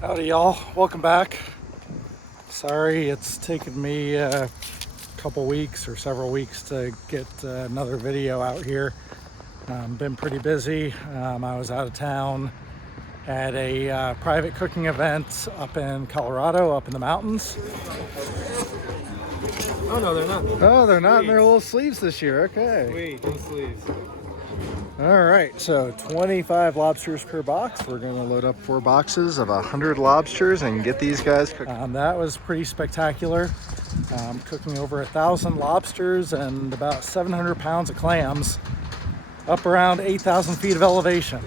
Howdy y'all, welcome back. Sorry it's taken me a couple weeks or several weeks to get another video out here. Been pretty busy. I was out of town, had a private cooking event up in Colorado, up in the mountains. Oh no, they're not. Oh, they're not in their little sleeves this year, okay. Wait, no sleeves. All right, so 25 lobsters per box. We're gonna load up 4 boxes of 100 lobsters and get these guys cooked. That was pretty spectacular. Cooking over 1,000 lobsters and about 700 pounds of clams up around 8,000 feet of elevation.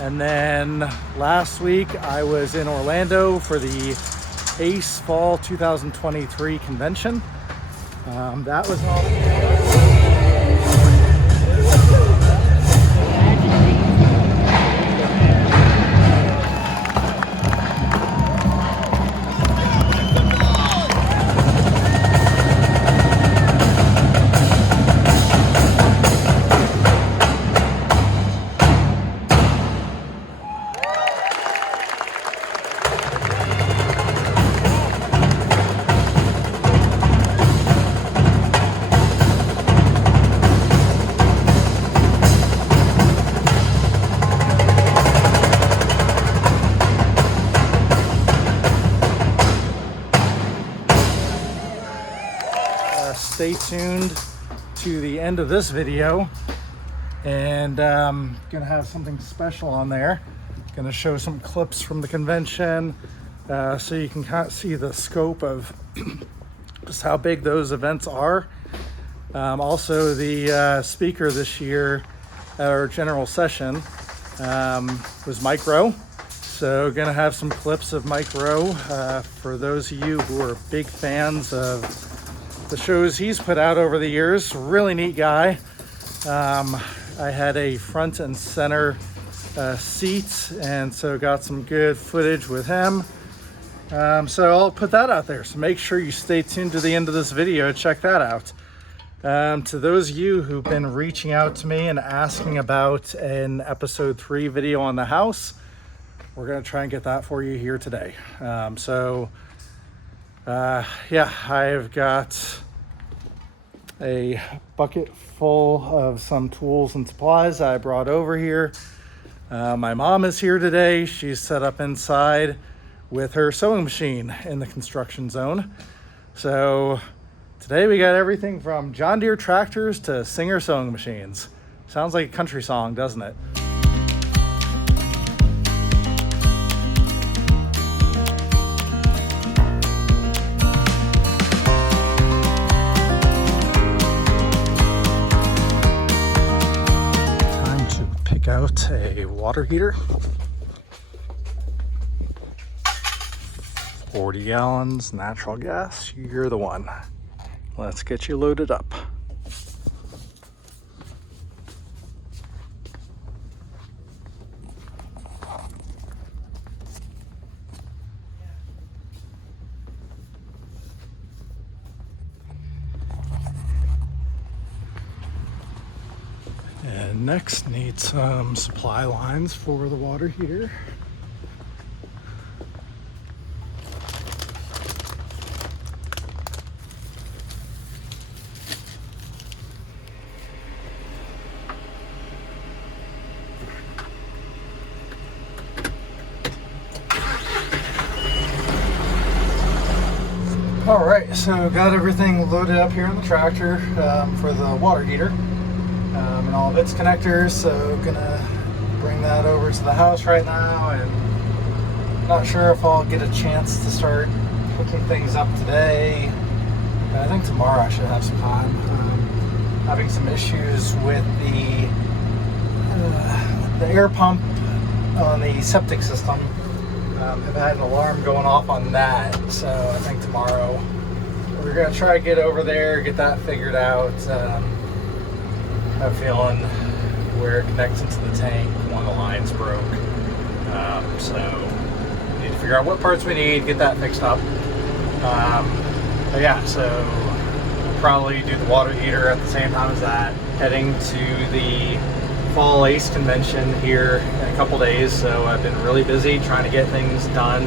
And then last week I was in Orlando for the ACE Fall 2023 convention. That was all. Stay tuned to the end of this video, and gonna have something special on there. Gonna show some clips from the convention so you can kind of see the scope of just how big those events are. Also, the speaker this year at our general session was Mike Rowe. So gonna have some clips of Mike Rowe for those of you who are big fans of the shows he's put out over the years. Really neat guy. I had a front and center seat, and so got some good footage with him. So I'll put that out there. So make sure you stay tuned to the end of this video. Check that out. To those of you who've been reaching out to me and asking about an episode 3 video on the house, we're gonna try and get that for you here today. Yeah, I've got a bucket full of some tools and supplies I brought over here. My mom is here today. She's set up inside with her sewing machine in the construction zone. So today we got everything from John Deere tractors to Singer sewing machines. Sounds like a country song, doesn't it? Out a water heater, 40 gallons natural gas. You're the one. Let's get you loaded up. And next, need some supply lines for the water heater. All right, so got everything loaded up here in the tractor for the water heater. And all of its connectors, so gonna bring that over to the house right now, and not sure if I'll get a chance to start hooking things up today. I think tomorrow I should have some time. Having some issues with the air pump on the septic system. I've had an alarm going off on that, so I think tomorrow we're gonna try to get over there, get that figured out. I have a feeling where it connects into the tank, one of the lines broke. So need to figure out what parts we need, get that fixed up. But yeah, so we'll probably do the water heater at the same time as that. Heading to the Fall ACE convention here in a couple days, so I've been really busy trying to get things done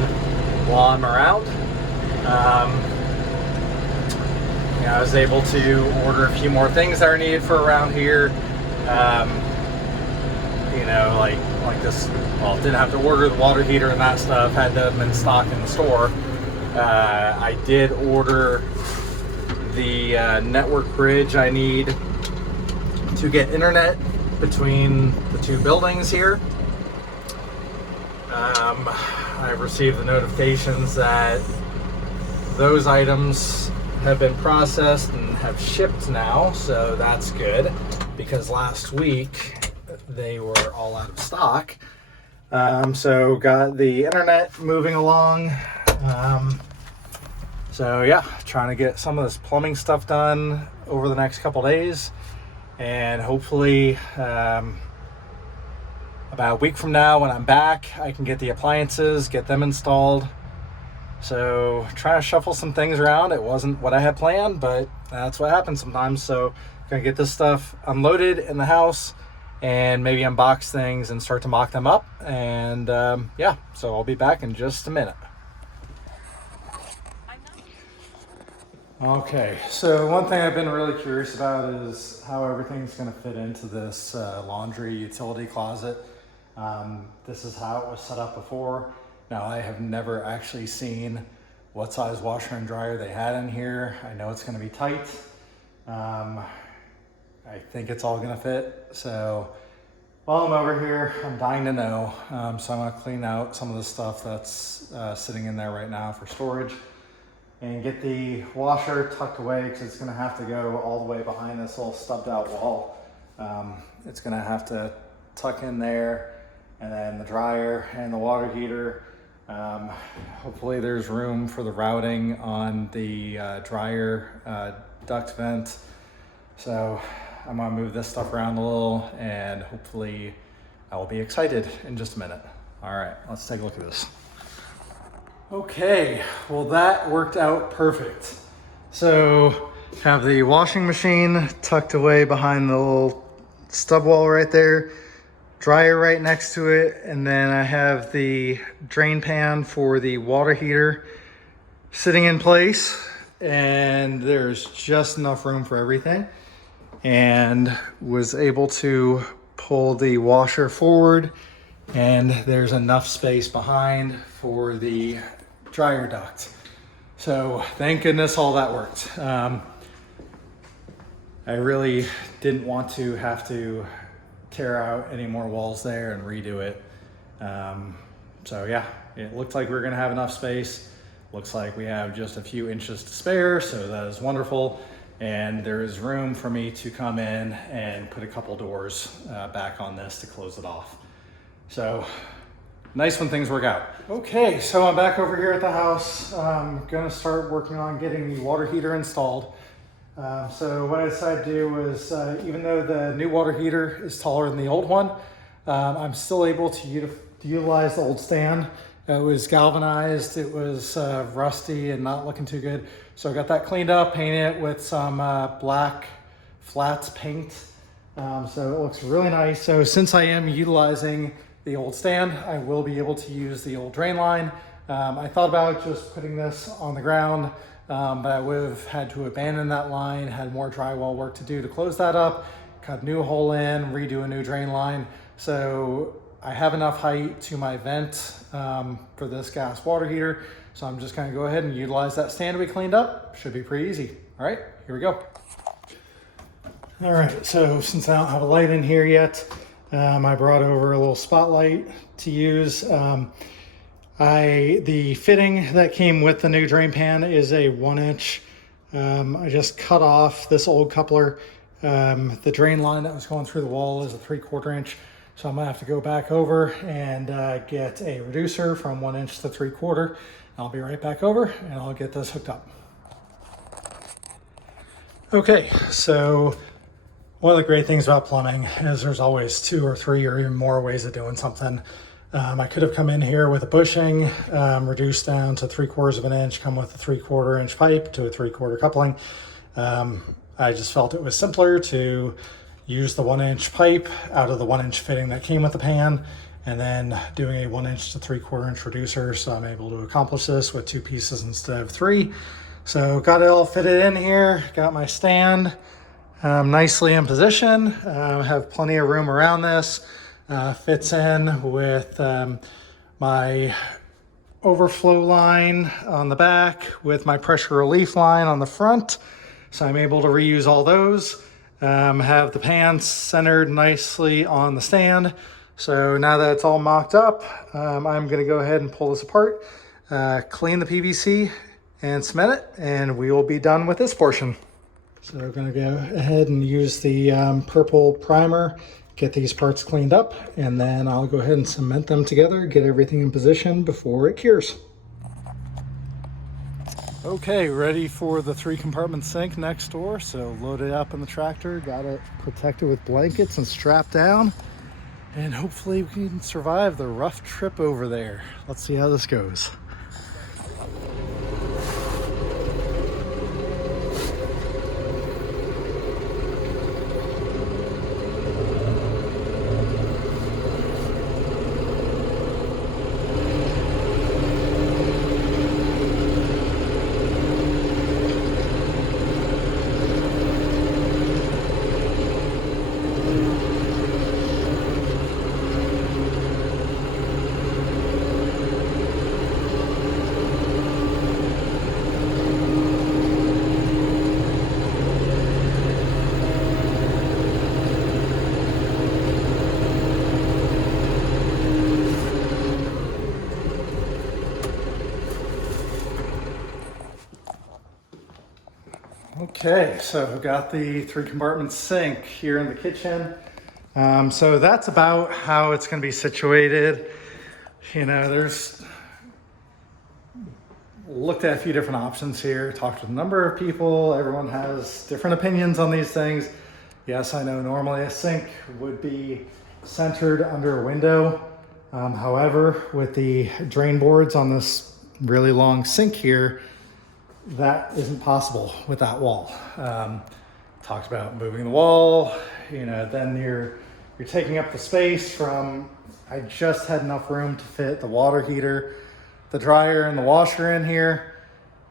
while I'm around. I was able to order a few more things that are needed for around here. Like this, well, didn't have to order the water heater and that stuff, had them in stock in the store. I did order the network bridge I need to get internet between the two buildings here. I received the notifications that those items have been processed and have shipped now, so that's good, because last week they were all out of stock. So got the internet moving along. So yeah, trying to get some of this plumbing stuff done over the next couple days, and hopefully about a week from now when I'm back, I can get the appliances, get them installed. So trying to shuffle some things around. It wasn't what I had planned, but that's what happens sometimes. So gonna get this stuff unloaded in the house and maybe unbox things and start to mock them up. And yeah, so I'll be back in just a minute. Okay, so one thing I've been really curious about is how everything's going to fit into this laundry utility closet. This is how it was set up before. Now, I have never actually seen what size washer and dryer they had in here. I know it's going to be tight. I think it's all going to fit. So while I'm over here, I'm dying to know. So I'm going to clean out some of the stuff that's sitting in there right now for storage, and get the washer tucked away, because it's going to have to go all the way behind this little stubbed out wall. It's going to have to tuck in there, and then the dryer and the water heater. Hopefully there's room for the routing on the dryer duct vent. So I'm going to move this stuff around a little, and hopefully I will be excited in just a minute. All right, let's take a look at this. Okay, well that worked out perfect. So have the washing machine tucked away behind the little stub wall right there, dryer right next to it, and then I have the drain pan for the water heater sitting in place, and there's just enough room for everything, and was able to pull the washer forward, and there's enough space behind for the dryer duct. So thank goodness all that worked. I really didn't want to have to tear out any more walls there and redo it. So yeah, it looked like we were gonna have enough space. Looks like we have just a few inches to spare, so that is wonderful. And there is room for me to come in and put a couple doors back on this to close it off. So nice when things work out. Okay, so I'm back over here at the house. I'm gonna start working on getting the water heater installed. So what I decided to do was, even though the new water heater is taller than the old one, I'm still able to utilize the old stand. It was galvanized, it was rusty and not looking too good. So I got that cleaned up, painted it with some black flats paint. So it looks really nice. So since I am utilizing the old stand, I will be able to use the old drain line. I thought about just putting this on the ground, but I would have had to abandon that line, had more drywall work to do to close that up, cut a new hole in, redo a new drain line. So I have enough height to my vent for this gas water heater. So I'm just gonna go ahead and utilize that stand we cleaned up. Should be pretty easy. All right, here we go. All right, so since I don't have a light in here yet, I brought over a little spotlight to use. The fitting that came with the new drain pan is a 1-inch. I just cut off this old coupler. The drain line that was going through the wall is a 3/4 inch. So I'm gonna have to go back over and get a reducer from 1 inch to 3/4. I'll be right back over and I'll get this hooked up. Okay, so one of the great things about plumbing is there's always 2 or 3 or even more ways of doing something. I could have come in here with a bushing, reduced down to 3/4 of an inch, come with a 3/4 inch pipe to a 3/4 coupling. I just felt it was simpler to use the 1-inch pipe out of the 1-inch fitting that came with the pan, and then doing a 1-inch to 3/4 inch reducer. So I'm able to accomplish this with 2 pieces instead of 3. So got it all fitted in here, got my stand nicely in position. Have plenty of room around this. Fits in with my overflow line on the back with my pressure relief line on the front. So I'm able to reuse all those. Have the pan centered nicely on the stand. So now that it's all mocked up, I'm gonna go ahead and pull this apart, clean the PVC and cement it, and we will be done with this portion. So I'm gonna go ahead and use the purple primer, get these parts cleaned up, and then I'll go ahead and cement them together, get everything in position before it cures. Okay, ready for the 3-compartment sink next door. So loaded up in the tractor, got it protected with blankets and strapped down, and hopefully we can survive the rough trip over there. Let's see how this goes. Okay, so I've got the 3-compartment sink here in the kitchen. So that's about how it's going to be situated. You know, there's looked at a few different options here, talked with a number of people. Everyone has different opinions on these things. Yes, I know normally a sink would be centered under a window. However, with the drain boards on this really long sink here, that isn't possible with that wall. Talked about moving the wall, you know, then you're taking up the space from, I just had enough room to fit the water heater, the dryer, and the washer in here.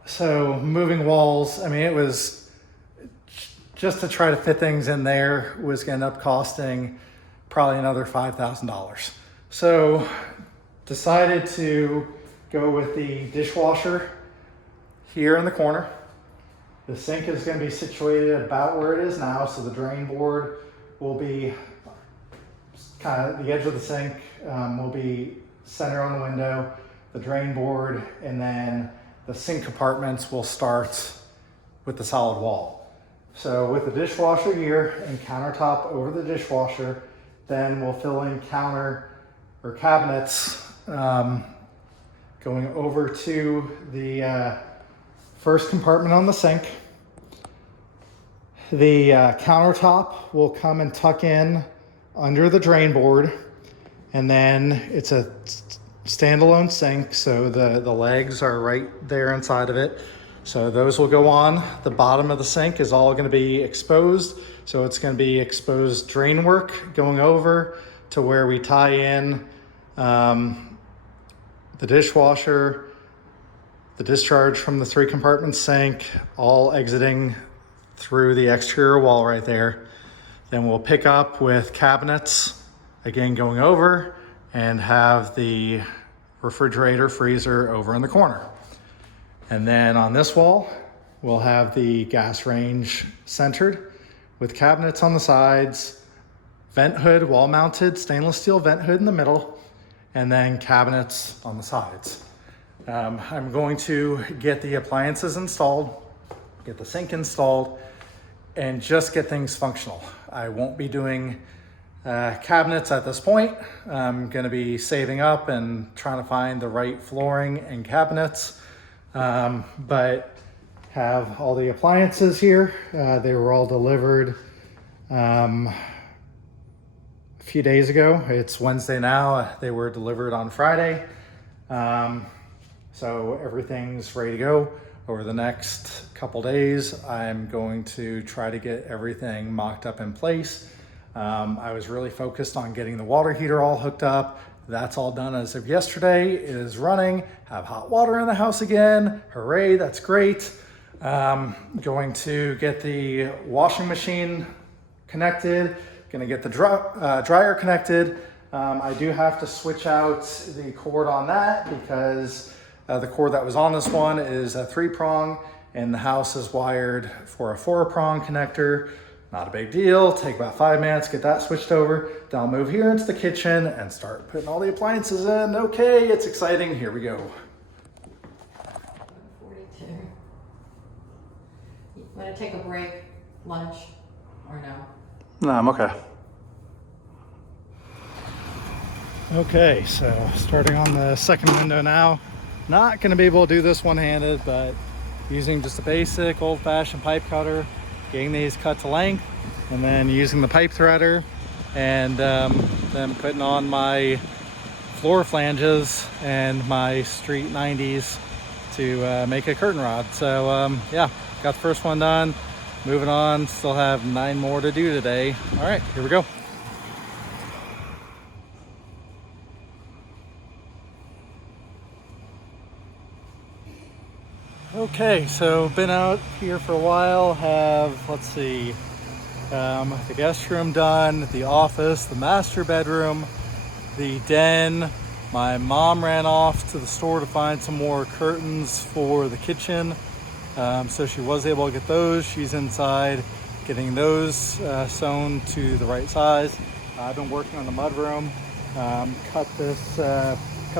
So moving walls, I mean, it was just to try to fit things in there was gonna end up costing probably another $5,000. So decided to go with the dishwasher here in the corner. The sink is going to be situated about where it is now, so the drain board will be kind of the edge of the sink, will be centered on the window, the drain board, and then the sink compartments will start with the solid wall. So with the dishwasher here and countertop over the dishwasher, then we'll fill in counter or cabinets going over to the first compartment on the sink. The countertop will come and tuck in under the drain board, and then it's a standalone sink, so the legs are right there inside of it. So those will go on. The bottom of the sink is all going to be exposed, so it's going to be exposed drain work going over to where we tie in the dishwasher, the discharge from the 3-compartment sink, all exiting through the exterior wall right there. Then we'll pick up with cabinets, again going over, and have the refrigerator, freezer over in the corner. And then on this wall, we'll have the gas range centered with cabinets on the sides, vent hood, wall mounted stainless steel vent hood in the middle, and then cabinets on the sides. I'm going to get the appliances installed, get the sink installed, and just get things functional. I won't be doing cabinets at this point. I'm gonna be saving up and trying to find the right flooring and cabinets, but have all the appliances here. They were all delivered a few days ago. It's Wednesday now. They were delivered on Friday. So everything's ready to go. Over the next couple days, I'm going to try to get everything mocked up in place. I was really focused on getting the water heater all hooked up. That's all done as of yesterday. It is running. Have hot water in the house again. Hooray, that's great. Going to get the washing machine connected. Gonna get the dryer connected. I do have to switch out the cord on that because the cord that was on this one is a 3-prong and the house is wired for a 4-prong connector. Not a big deal, take about 5 minutes, get that switched over. Then I'll move here into the kitchen and start putting all the appliances in. Okay, it's exciting, here we go. 42. You want to take a break, lunch, or no? No, I'm okay. Okay, so starting on the second window now. Not gonna be able to do this one-handed, but using just a basic old-fashioned pipe cutter, getting these cut to length, and then using the pipe threader, and then putting on my floor flanges and my street 90s to make a curtain rod. So yeah, got the first one done. Moving on, still have 9 more to do today. All right, here we go. Okay, so been out here for a while, have, let's see, the guest room done, the office, the master bedroom, the den. My mom ran off to the store to find some more curtains for the kitchen. So she was able to get those. She's inside getting those sewn to the right size. I've been working on the mudroom, cut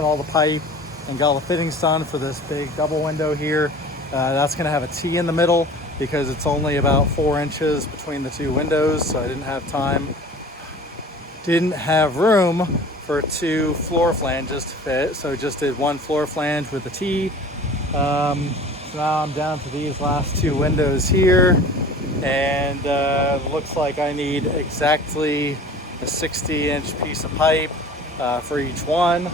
all the pipe and got all the fittings done for this big double window here. That's gonna have a T in the middle because it's only about 4 inches between the 2 windows, so I didn't have room for 2 floor flanges to fit, so just did 1 floor flange with a T. So now I'm down to these last 2 windows here, and looks like I need exactly a 60-inch piece of pipe for each one.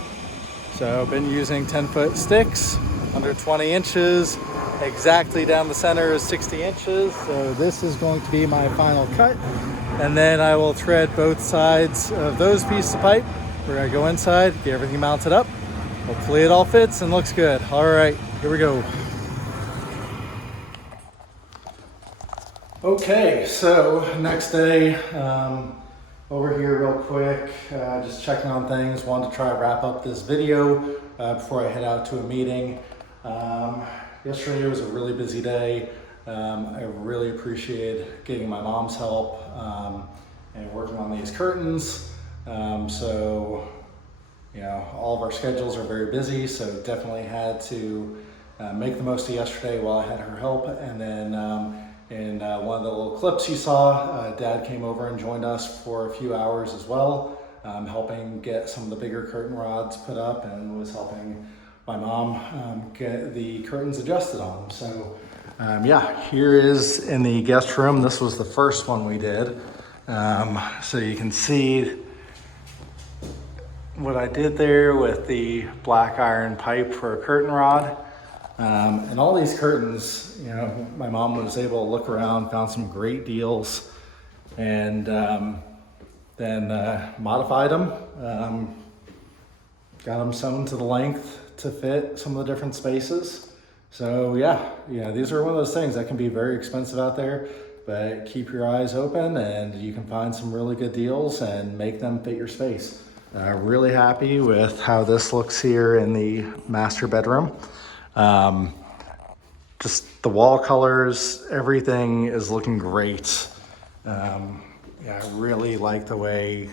So I've been using 10-foot sticks, under 20 inches, exactly down the center is 60 inches. So this is going to be my final cut. And then I will thread both sides of those pieces of pipe. We're gonna go inside, get everything mounted up. Hopefully it all fits and looks good. All right, here we go. Okay, so next day, over here real quick, just checking on things. Wanted to try to wrap up this video before I head out to a meeting. Yesterday was a really busy day. I really appreciated getting my mom's help and working on these curtains. So, you know, all of our schedules are very busy, so definitely had to make the most of yesterday while I had her help. And then in one of the little clips you saw, Dad came over and joined us for a few hours as well, helping get some of the bigger curtain rods put up and was helping my mom get the curtains adjusted on them. So yeah, here is in the guest room. This was the first one we did. So you can see what I did there with the black iron pipe for a curtain rod. And all these curtains, you know, my mom was able to look around, found some great deals, and then modified them, got them sewn to the length to fit some of the different spaces. So yeah, these are one of those things that can be very expensive out there, but keep your eyes open and you can find some really good deals and make them fit your space. Really happy with how this looks here in the master bedroom. Just the wall colors, everything is looking great. Yeah, I really like the way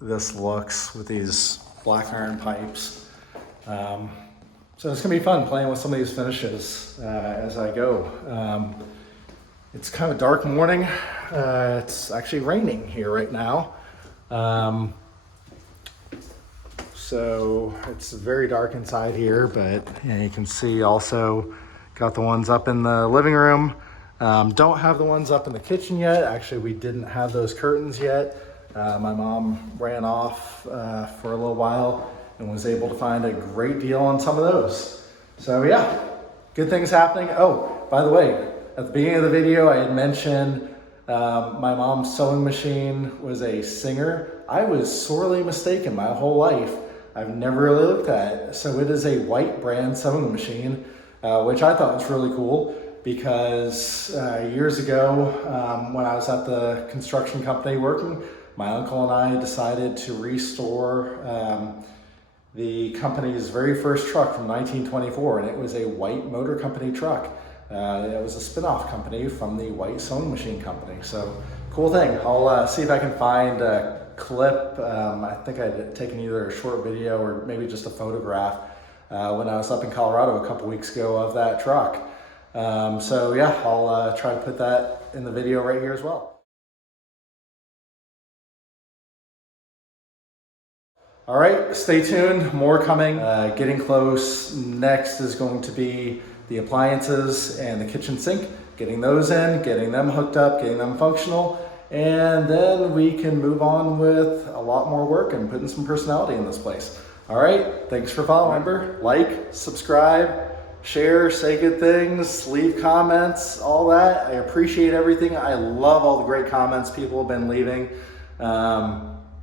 this looks with these black iron pipes. So it's gonna be fun playing with some of these finishes as I go. It's kind of a dark morning. It's actually raining here right now. So it's very dark inside here, but you can see also got the ones up in the living room. Don't have the ones up in the kitchen yet. Actually, we didn't have those curtains yet. My mom ran off for a little while and was able to find a great deal on some of those. So yeah, good things happening. Oh, by the way, at the beginning of the video, I had mentioned My mom's sewing machine was a Singer. I was sorely mistaken my whole life. I've never really looked at it. So it is a white brand sewing machine, which I thought was really cool because years ago, when I was at the construction company working, my uncle and I decided to restore the company's very first truck from 1924, and it was a White Motor Company truck. It was a spin-off company from the White Sewing Machine Company. So cool thing. I'll see if I can find a clip. I think I'd taken either a short video or maybe just a photograph when I was up in Colorado a couple weeks ago of that truck. So yeah, I'll try to put that in the video right here as well. All right, stay tuned, more coming. Getting close. Next is going to be the appliances and the kitchen sink, getting those in, getting them hooked up, getting them functional, and then we can move on with a lot more work and putting some personality in this place. All right, thanks for following. Remember, like, subscribe, share, say good things, leave comments, all that. I appreciate everything. I love all the great comments people have been leaving.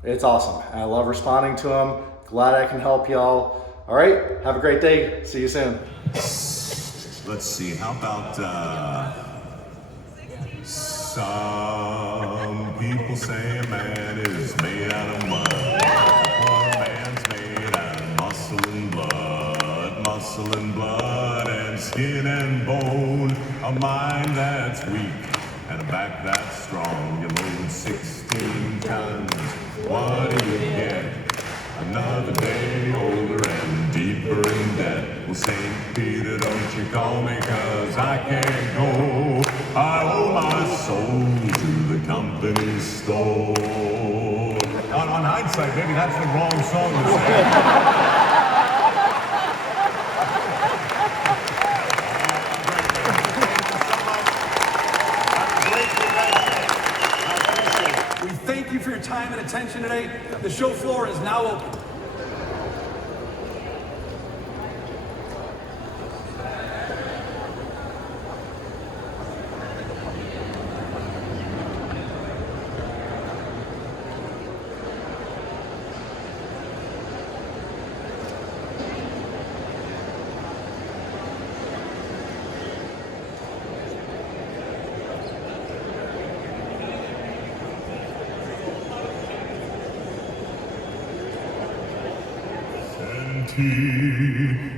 It's awesome. I love responding to them. Glad I can help y'all. All right, have a great day. See you soon. Let's see, how about, some people say a man is made out of mud, or a man's made out of muscle and blood, and skin and bone, a mind that's weak, and a back that's strong. You load 16 tons, what do you get? Another day older and deeper in debt. Well, St. Peter, don't you call me, 'cause I can't go. I owe my soul to the company store. On hindsight, maybe that's the wrong song to sing. We thank you for your time and attention today. The show floor is now open.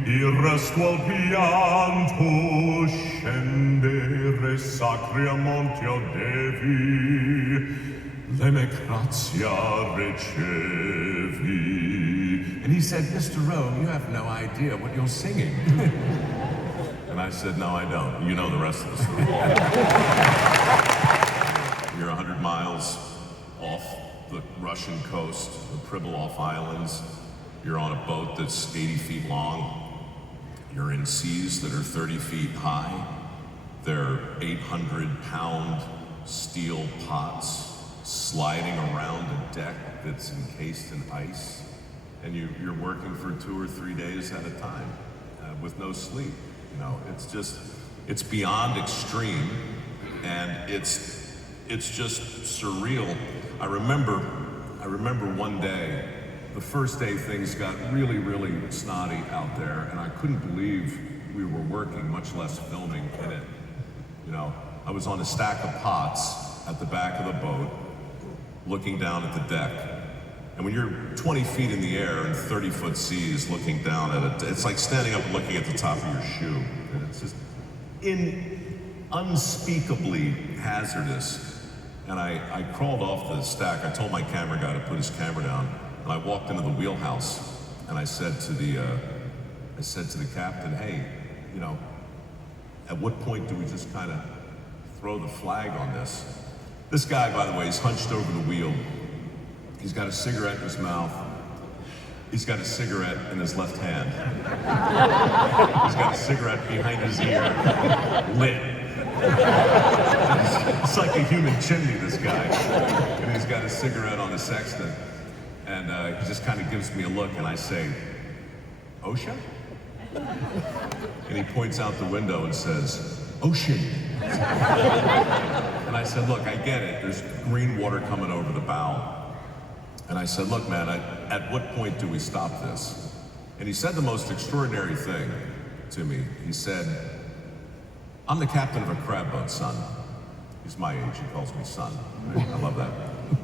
Il resto al pianto scendere sacramente o devi l'emecrazia ricevi. And he said, Mr. Rome, you have no idea what you're singing. And I said, no, I don't. You know the rest of the story. You're 100 miles off the Russian coast, the Pribilof Islands. You're on a boat that's 80 feet long. You're in seas that are 30 feet high. They're 800-pound steel pots sliding around a deck that's encased in ice. And you're working for 2 or 3 days at a time with no sleep. You know, it's beyond extreme, and it's just surreal. I remember one day, the first day things got really, really snotty out there, and I couldn't believe we were working, much less filming in it. You know, I was on a stack of pots at the back of the boat, looking down at the deck. And when you're 20 feet in the air in 30-foot seas looking down at it, it's like standing up and looking at the top of your shoe. And it's just unspeakably hazardous. And I crawled off the stack. I told my camera guy to put his camera down. And I walked into the wheelhouse, and I said to the captain, hey, you know, at what point do we just kind of throw the flag on this? This guy, by the way, is hunched over the wheel. He's got a cigarette in his mouth. He's got a cigarette in his left hand. He's got a cigarette behind his ear, lit. It's like a human chimney, this guy. And he's got a cigarette on the sextant. And he just kind of gives me a look, and I say, OSHA? And he points out the window and says, ocean. And I said, look, I get it. There's green water coming over the bow. And I said, look, man, at what point do we stop this? And he said the most extraordinary thing to me. He said, I'm the captain of a crab boat, son. He's my age, he calls me son. I love that.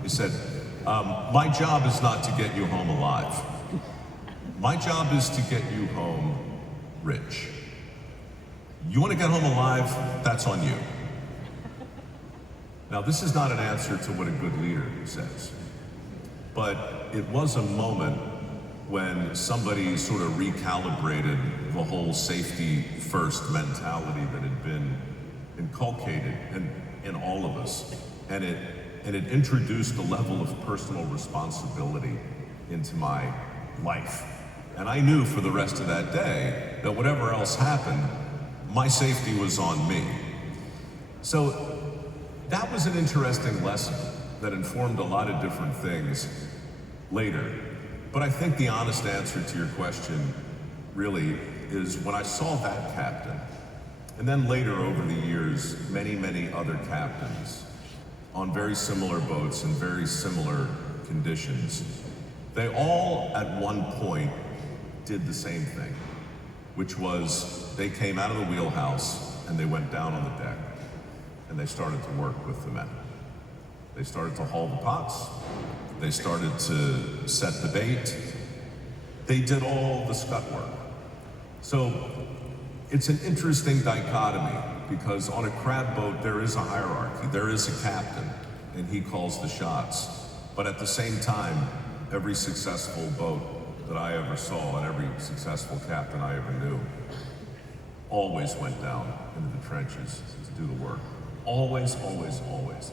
He said, my job is not to get you home alive. My job is to get you home rich. You want to get home alive? That's on you. Now, this is not an answer to what a good leader says, but it was a moment when somebody sort of recalibrated the whole safety first mentality that had been inculcated in all of us. And it introduced a level of personal responsibility into my life. And I knew for the rest of that day that whatever else happened, my safety was on me. So that was an interesting lesson that informed a lot of different things later. But I think the honest answer to your question really is when I saw that captain, and then later over the years, many, many other captains on very similar boats in very similar conditions, they all at one point did the same thing, which was they came out of the wheelhouse and they went down on the deck and they started to work with the men. They started to haul the pots. They started to set the bait. They did all the scut work. So it's an interesting dichotomy because on a crab boat, there is a hierarchy. There is a captain and he calls the shots. But at the same time, every successful boat that I ever saw and every successful captain I ever knew always went down into the trenches to do the work. Always, always, always.